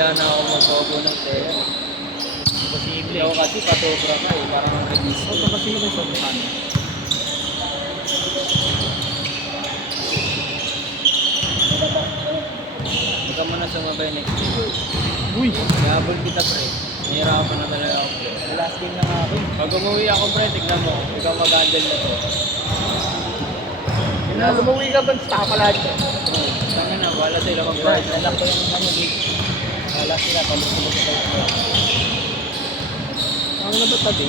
nahiya na ako magpogo ng tela. Imposible. Ikaw kasi patobra ka eh, parang ang release ko. Ito kasi yung sa mukha niya. Huwag ka muna sumabay next game. Uy! Nahabol kita pre. Nahirapan na talaga ako pre. Last game na nga ako. Pag umuwi ako pre, tignan mo. Ikaw mag-handle na to. Umuwi ka ba? Stop pa lahat ka. Tanga na, wala sila mag-guard. Lalak ko yung ano dito. Wala sila, palusubog ko kayo. Ang na ba tabi?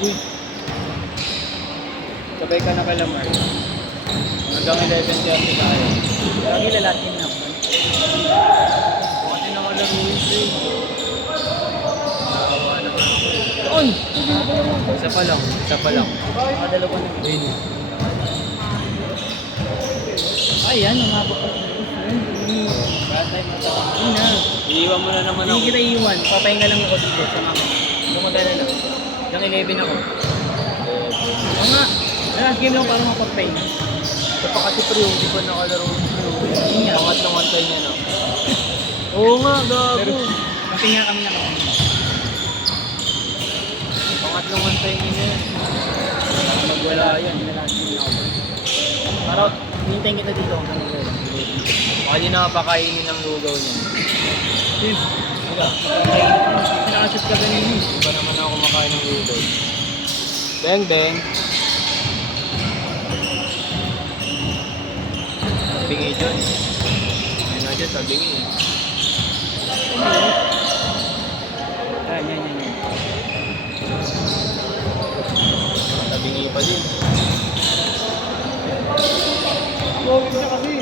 Uy! Sabay ka na kay Lamar. Hanggang 11:30 tayo. Lagi lalatin na ako. Pati na kalaruin pre. Nakawa naman ako eh. On! Isa pa lang, isa pa lang. Dalawa na. Win. Ay, yan. Umabot ko. Batay mo ito. Yun na. Iiwan mo na naman ako. Hindi kita iiwan. Papahinga lang ako dito sa mama. Lumagana lang. Yung 11 ako. Oo nga. Last game lang parang mapagpahinga. Ito pa kasi pre, hindi pa nakalaro yung pre. Yun nga. Pangatlong antay niya no. Oo nga, Pero gago. papahinga kami na kami. Pangatlong antay niya yan. Magwala yan. Last game na ako. Para hintayin kita dito hanggang mag-11. Baka di nakapakainin ng lugaw niya. Tim. Wala. Nakashoot ka ganun yun. Di ba naman ako kumakain ng lugaw? Beng, beng. Bingi dyan. Ayun na dyan, tabingi eh. Yan. Tabingi pa din. Gawin na kasi.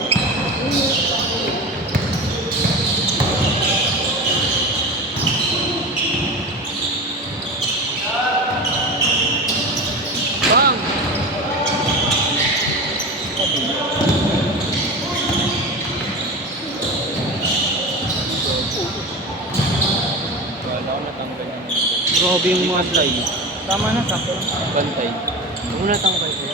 Bang! Wala ko natanggal yung Grabe yung mga bantay. Tama na, sakto lang. Bantay. Huwag na tangkay ko.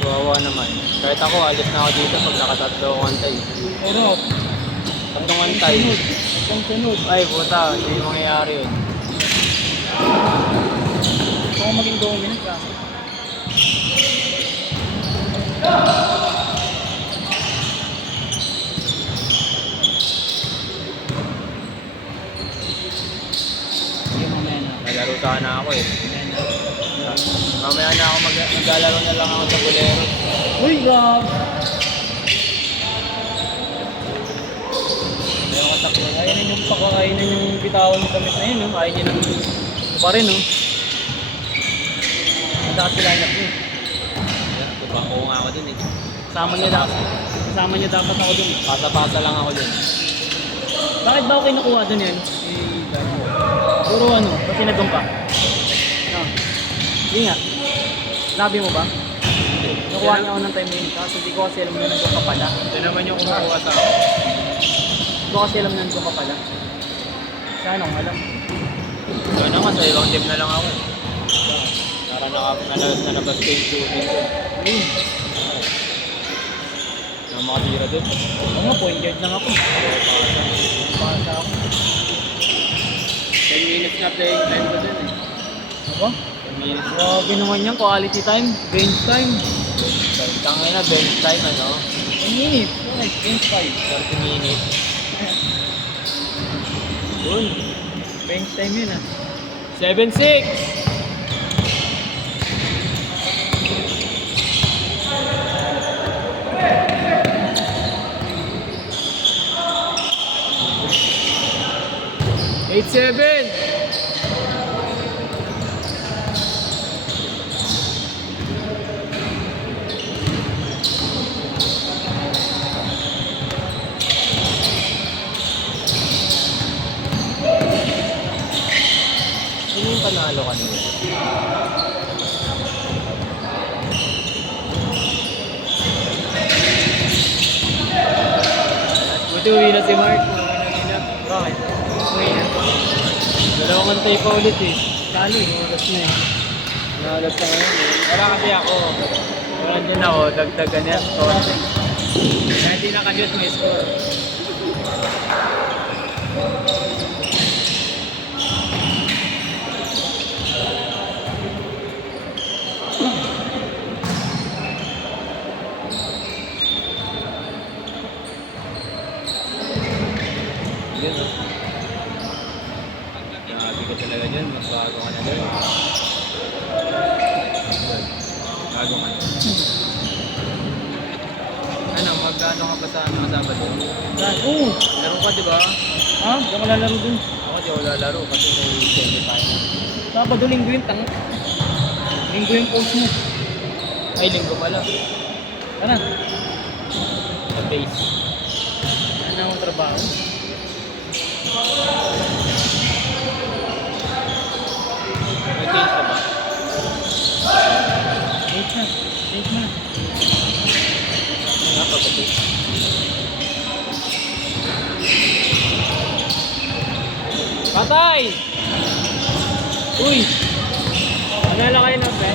Kawawa naman. Kahit ako, alis na ako dito pag nakatatlo akong antay. Pero, Tatlong antay. itong sunod. Ay, puta. Hindi mangyayari yun. Kung maging dominant ka. Sige, mamaya na. Nalaro sana ako eh. Mamaya na. Mamaya na ako maglalaro na lang ako sa Bolero. Uy, God! Ayaw ko takbo. Kainan yung pakakainan yung bitawan ng damit na yun, no? Kaya niya ng... Ito pa rin, no? Madakas sila anak yun. Diba? Oo nga ako dun eh. Kasama niya dapat ako dun. Pasa-pasa lang ako dun. Bakit ba ako kinukuha dun yan? Puro ano, kasi nagong ka. No. Hindi nga. Labi mo ba? Nakuha niya ako ng time yun. Kasi hindi ko kasi alam na nandun ka pala. Ito naman yung kumukuha sa akin. Hindi ko kasi alam na nandun ka pala. Sana akong alam. Ito na nga, sa ibang team na lang ako eh. Para nalabas ko yung shooting ko. Ayun. Nang makatira dun. Oo nga, point guard lang ako. Pasa ako. 10 minutes na playing time ko dun eh. Ako? 10 minutes na. Grabe naman yan, quality time, bench time. Tangin na, bench time ano. 10 minutes, okay, bench time. 30 minutes. Yun, bench time yun ah. 7-6! Eight seven. Sino yung panalo kanina? Buti uwi na si Mark. Bakit? Okay na. Dalawang antay pa ulit eh. Talo eh. Oras na eh. Nahalat na ngayon eh. Wala kasi ako. Wala din ako, dagdagan yan. Konti. Kaya di nakagit may score. Yun o. Grabe ka talaga dyan, magbago ka na doon. Bago ka na. Ano, mag-ano ka ba sa ano, Sabado? Saan? Oo. Laro ka, di ba? Ha? Diyan ka lalaro dun. Ako di ako lalaro kasi may weekend tayo na. Sabado, linggo yung tanga. Linggo yung post mo. Ay, linggo pala. Tara. Sa base. Ano ang trabaho? May change ka ba? Wait na. Wait na. Nga, pagkati. Patay! Uy! Ano lang kayo na, pre?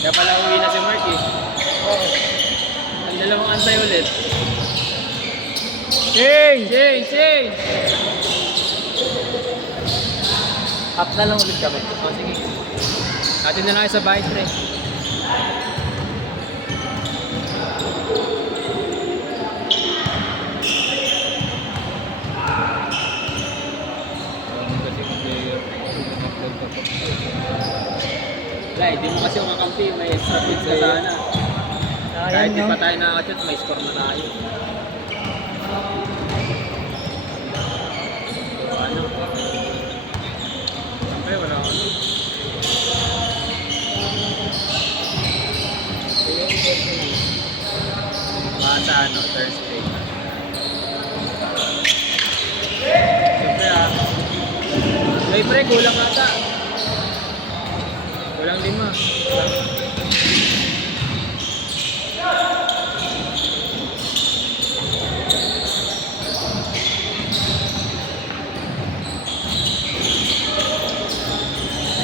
Kaya pala uwi na si Mark eh. Ang dalawang antay ulit. Hey! Change! Change! Up na lang ulit kami. O, sige. Atin na lang kayo sa bahay, pre. Wala, hindi mo kasi makakampi. May extra points ka sana. Kahit di pa tayo nakakachot, may score na tayo. Ano? Siyempre, wala ako. Basta ano, Thursday. Siyempre may pre, kulang ata. Kulang 5.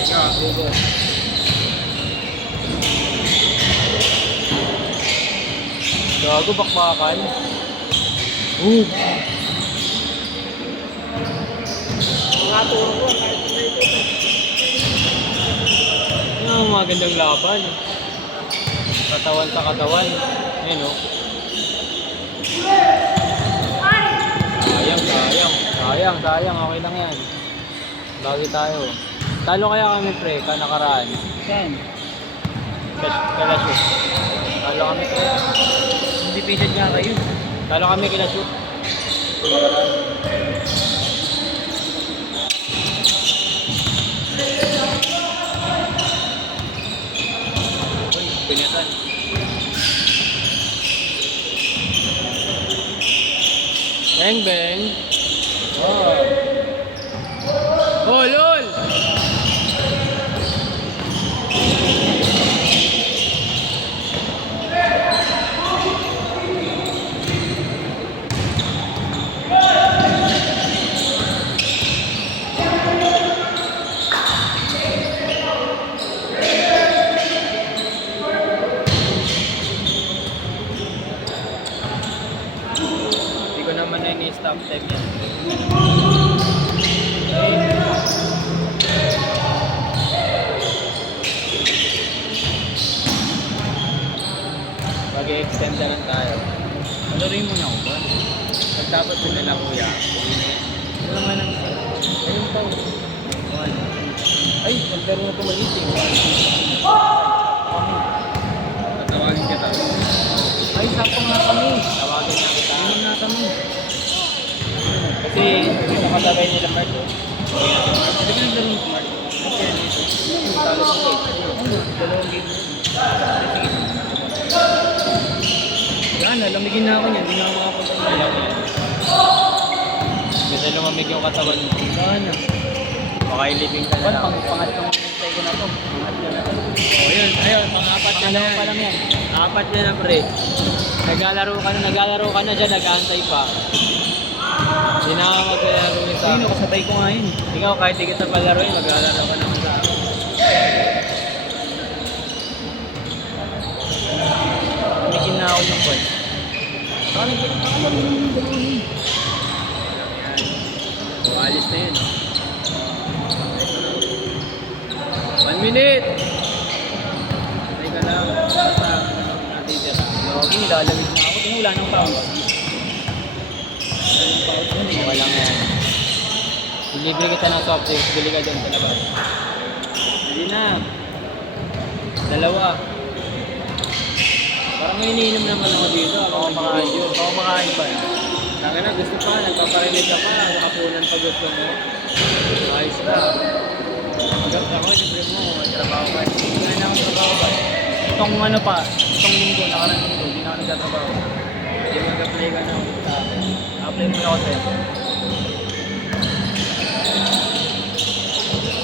Ikaw, Google. Gago, bakbakan. Mga turo ko, kahit na ito. Yan ang magandang laban. Katawan sa katawan. Ayun o. Sayang. Okay lang yan. Lagi tayo. Talo kaya kami pre, nakaraan. Saan? Kalashoot. Talo kami pre. Hindi pinad nga kayo. Talo kami Kalashoot. Uy, pinatan. Bang bang. Oh. Oh, lol! Hindi ko naman na ini-stop time yan. Mag-extend na lang tayo. Palarin mo na ako ba? Pag dapat sila lang kuya. Ano naman ang isa? Ayun pa. One. Ay, naglaro na ito maliit eh. Kami. Tatawagin kita. Ay, sakto nga kami. Tawagin na kita. Ayun nga kami. Kasi nakasabay nila Mark. Hindi ka naglaro ng Mark. Talo ko eh. Dalawang game. Yan, nalamigin na ako niyan. Hindi na ako makapagpapalala. Alam yan. Kasi lumamig yung katawan mo. Sana. Baka ilibing ka na lang. Pangatong hintay ko na to. Pangatlo na to. Oh, yun. Ayun, pang-apat ka na Pangalawa yan. pa lang yan. Apat yan na pre. Naglalaro ka na dyan, nag-aantay pa. Hindi na ako maglalaro yun sa Sino, kasabay ko nga yun. Ikaw kahit di kita palaro yun, maglalaro ka naman sa akin. Pamikin na ako yung point. Parang parang yung dalawa yun. So, alis na yun. 1 minute! Patay ka lang. Basta natitira. Lagi, nilalamig na ako. Yung wala nang pound. Wala nang pouch yun eh. Walang yan. Ilibre kita ng soft drinks. Bili ka dyan sa labas. Hindi na. Dalawa. Parang may iniinom naman ako dito. Ako makain yun. Ako makain pa eh. Taka na, gusto pa. Nagpaparinig ka pa. Nakapunan pa gusto mo. Ayos ka. Hanggang ako, libre mo. Trabaho ka. Hindi na ako trabaho ka. Itong ano pa, itong linggo, nakarang linggo, hindi na ako nagtatrabaho. Hindi mag-apply ka na ulit sa akin. Apply muna ako sa'yo.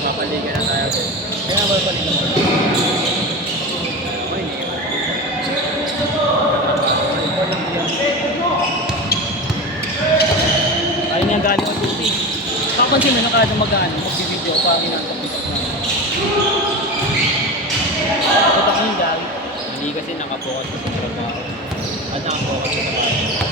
Papaligan na tayo. Kaya ba pala ito? Okay, hindi ka. Ayun nga galing ang tubig. Kapansin mo na kada mag-ano, mag-video pa ginagawa-video na. Ba't ako yung galing? Hindi kasi nakapokus sa trabaho. At nakapokus sa trabaho.